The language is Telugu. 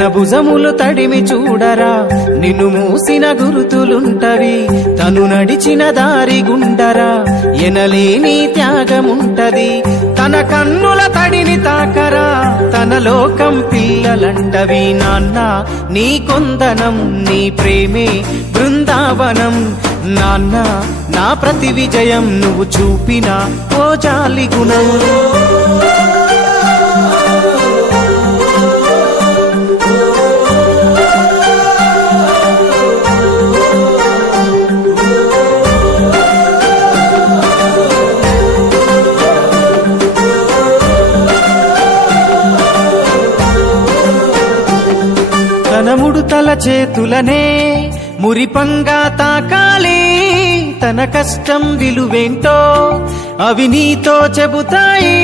తన భుజములు తడిమి చూడరా నిన్ను మూసిన గురుతులుంటవి తను నడిచిన దారి గుండరా ఎనలేని త్యాగముంటది తన కన్నుల తడిని తాకరా తన లోకం పిల్లలంటవి నాన్న నీ కొందనం నీ ప్రేమే బృందావనం నాన్న నా ప్రతి విజయం నువ్వు చూపిన ఓ జాలి గుణం తన ముడుతల చేతులనే మురిపంగా తాకాలి తన కష్టం విలువేంటో అవి నీతో చెబుతాయి